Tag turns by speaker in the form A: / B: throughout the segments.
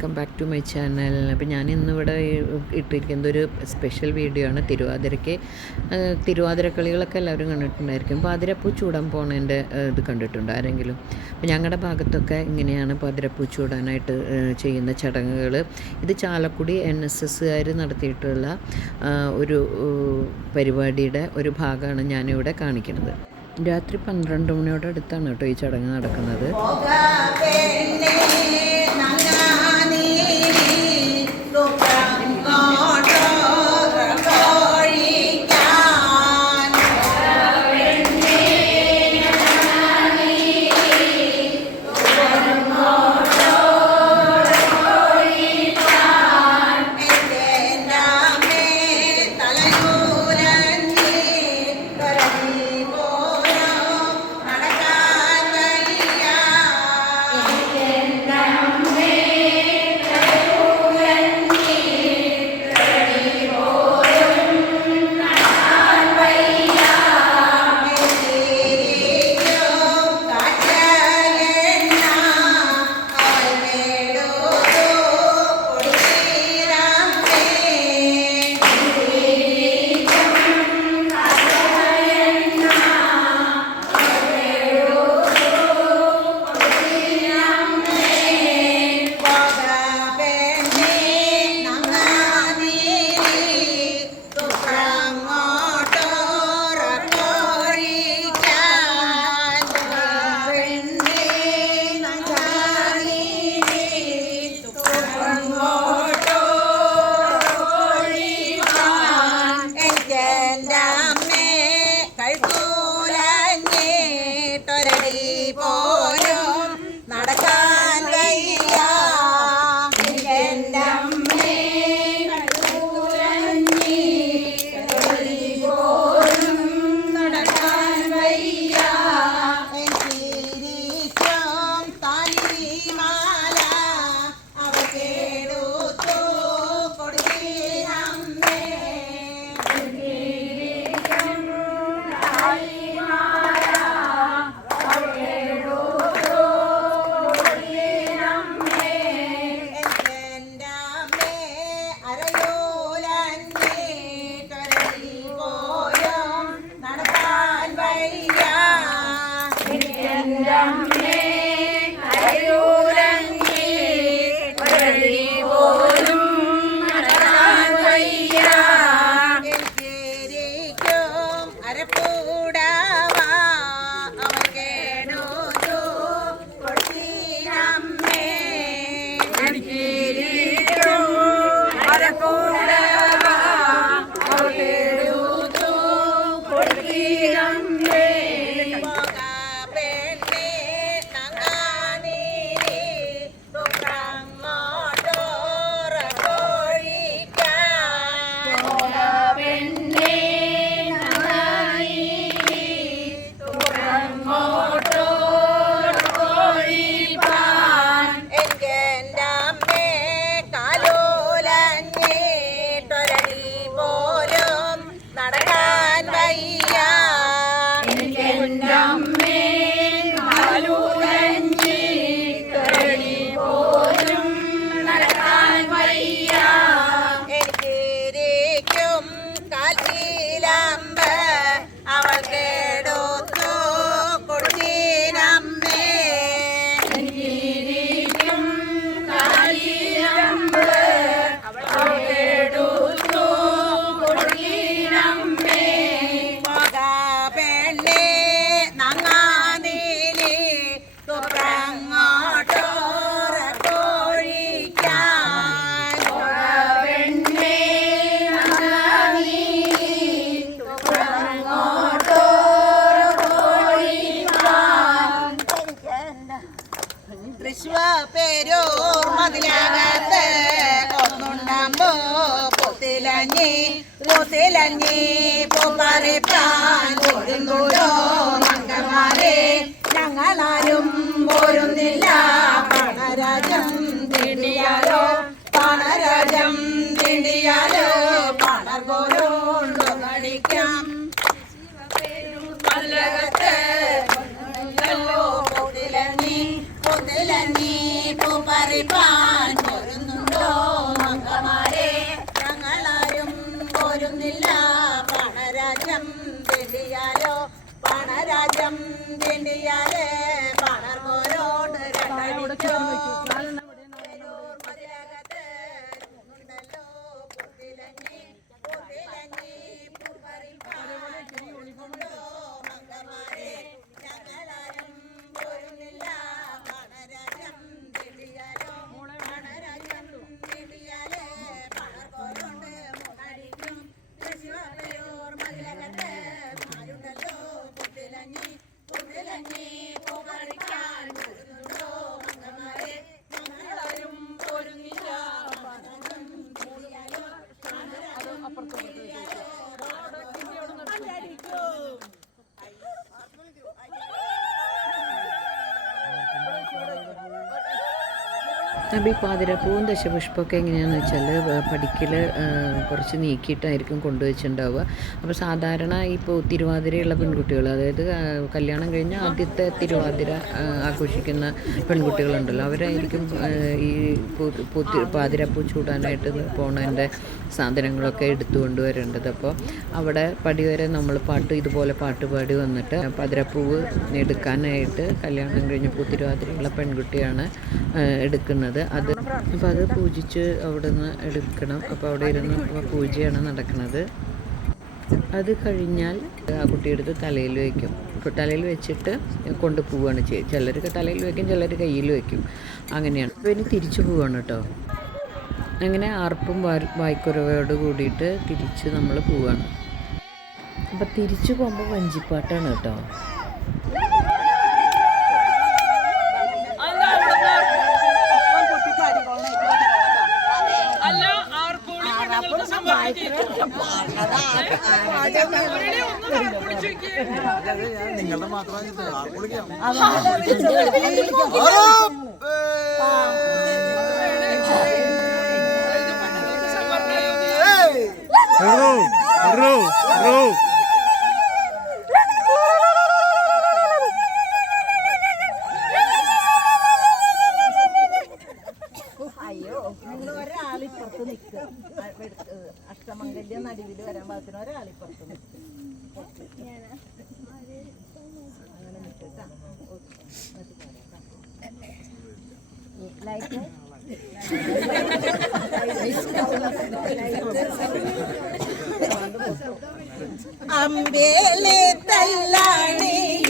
A: Welcome back to my channel. അപ്പോൾ ഞാൻ ഇന്നിവിടെ ഇട്ടിരിക്കുന്നത് ഒരു സ്പെഷ്യൽ വീഡിയോ ആണ്. തിരുവാതിരയ്ക്ക് തിരുവാതിര കളികളൊക്കെ എല്ലാവരും കണ്ടിട്ടുണ്ടായിരിക്കും. പാതിരപ്പൂ ചൂടാൻ പോണതിന്റെ ഇത് കണ്ടിട്ടുണ്ട് ആരെങ്കിലും? അപ്പോൾ ഞങ്ങളുടെ ഭാഗത്തൊക്കെ ഇങ്ങനെയാണ് പാതിരപ്പൂ ചൂടാനായിട്ട് ചെയ്യുന്ന ചടങ്ങുകൾ ഇത് ചാലക്കുടി എൻ എസ് എസ്സുകാർ നടത്തിയിട്ടുള്ള ഒരു പരിപാടിയുടെ ഒരു ഭാഗമാണ് ഞാനിവിടെ കാണിക്കുന്നത്. രാത്രി പന്ത്രണ്ട് മണിയോടടുത്താണ് കേട്ടോ ഈ ചടങ്ങ് നടക്കുന്നത്.
B: Eleni, Pomare Plan. പണരാജം പണരാജ്യം പണരാജം പണരാജ്യം പണർ
A: പണർമോരോട് രണ്ടടിച്ചോ
C: പാതിരപ്പൂവും ദശപുഷ്പമൊക്കെ എങ്ങനെയാണെന്ന് വെച്ചാൽ പടിക്കൽ കുറച്ച് നീക്കിയിട്ടായിരിക്കും കൊണ്ടുവച്ചിട്ടുണ്ടാവുക അപ്പോൾ സാധാരണ ഇപ്പോൾ തിരുവാതിരയുള്ള പെൺകുട്ടികൾ അതായത് കല്യാണം കഴിഞ്ഞ ആദ്യത്തെ തിരുവാതിര ആഘോഷിക്കുന്ന പെൺകുട്ടികളുണ്ടല്ലോ അവരായിരിക്കും ഈ പൂ- പൂത്തി പാതിരപ്പൂ ചൂടാനായിട്ട് പോണതിന്റെ സാധനങ്ങളൊക്കെ എടുത്തു കൊണ്ടുവരേണ്ടത്. അപ്പോൾ അവിടെ പടിവരെ നമ്മൾ പാട്ട് ഇതുപോലെ പാട്ട് പാടി വന്നിട്ട് പതിരപ്പൂവ് എടുക്കാനായിട്ട് കല്യാണം കഴിഞ്ഞ് പൂത്തിരുവാതിരയുള്ള പെൺകുട്ടിയാണ് എടുക്കുന്നത്. അത് അപ്പോൾ അത് പൂജിച്ച് അവിടെ നിന്ന് എടുക്കണം. അപ്പോൾ അവിടെ ഇരുന്ന് പൂജയാണ് നടക്കുന്നത്. അത് കഴിഞ്ഞാൽ ആ കുട്ടിയെടുത്ത് തലയിൽ വയ്ക്കും. ഇപ്പോൾ തലയിൽ വെച്ചിട്ട് കൊണ്ട് പോവുകയാണ് ചെയ്യുക ചിലർക്ക് തലയിൽ വയ്ക്കും ചിലർ കയ്യിൽ വയ്ക്കും. അങ്ങനെയാണ്. അപ്പോൾ ഇനി തിരിച്ചു പോവുകയാണ് കേട്ടോ. അങ്ങനെ ആർപ്പും വായ്ക്കുറവയോട് കൂടിയിട്ട് തിരിച്ച് നമ്മൾ പോവാണ്. അപ്പം തിരിച്ചു പോകുമ്പോൾ വഞ്ചിപ്പാട്ടാണ് കേട്ടോ.
D: നിങ്ങളുടെ
E: ആർപ്പോളി സമ്മാനമായോ?
A: അയ്യോ. നിങ്ങൾ ഒരാളിപ്പുറത്ത് നിൽക്കുക അഷ്ടമംഗല്യ നടുവിൽ വരാൻ പാകത്തിന് ഒരാളിപ്പുറത്ത് നിൽക്കുക അങ്ങനെ നിൽക്കട്ടാ ലൈറ്റ്. അമ്പേലി തല്ലണിയുന്ന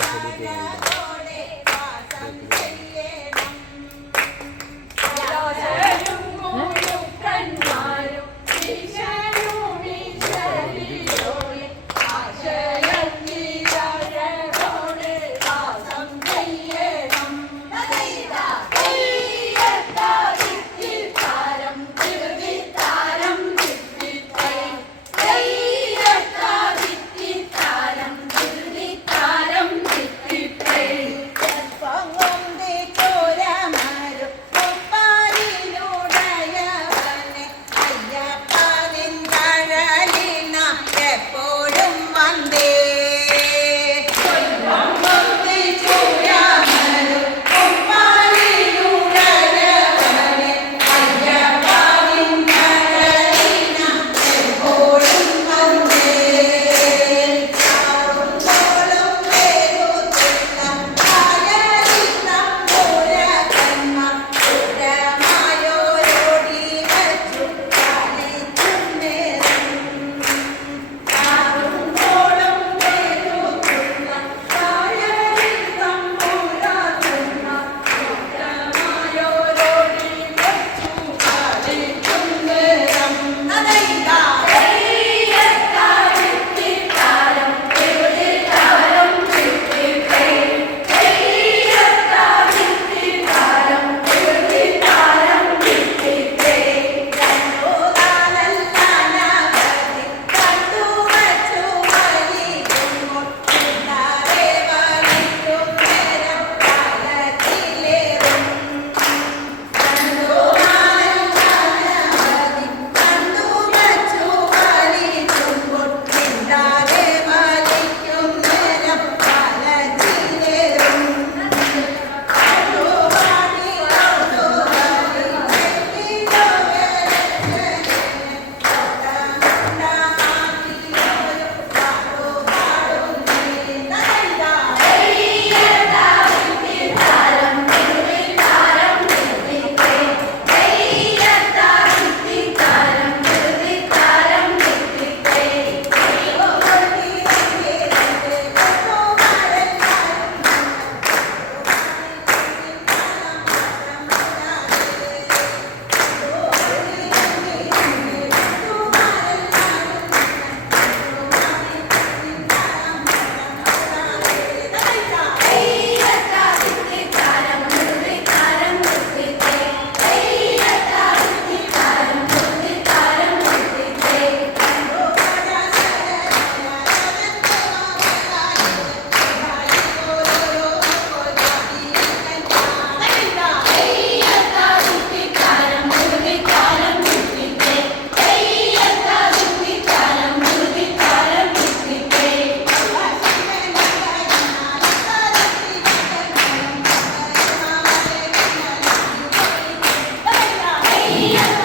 A: ആശയത്തോടെ വാസം
F: Yeah.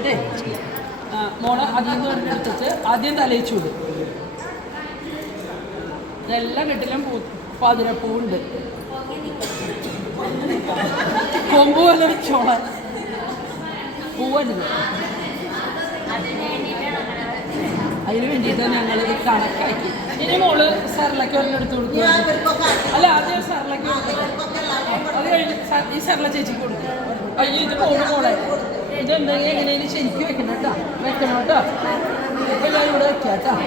F: അതെ മോളെ അതിൽ നിന്ന് എടുത്തിട്ട് ആദ്യം തലയിച്ചു വിടും. ഇതെല്ലാം വീട്ടിലും പൂ പാതിരപ്പൂവുണ്ട്. കൊമ്പ് പോലെ വെച്ചോളാൻ പൂവരുത് അതിന് വേണ്ടിയിട്ടാണ് ഞങ്ങൾ ഇത് കണക്കാക്കി. ഇനി മോൾ സർലക്ക് വല്ല എടുത്തു കൊടുക്കും അല്ല ആദ്യം സർലക്ക് അത് കഴിഞ്ഞ് ഈ സർല ചേച്ചിക്ക് കൊടുക്കും. അയ്യോ ഇത് പോണു മോളെ. ഇതെന്തെങ്കിലും എങ്ങനെയും ശരിക്കും വെക്കണം കേട്ടോ. വെക്കണം കേട്ടോ. എല്ലാവരും ഇവിടെ വെക്കാം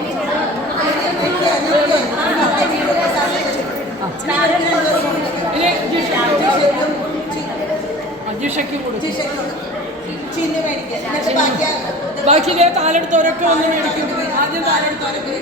A: ബാക്കി
F: താലെടുത്തവരൊക്കെ ഒന്ന് മേടിക്കും. ആദ്യം താലെടുത്തവരൊക്കെ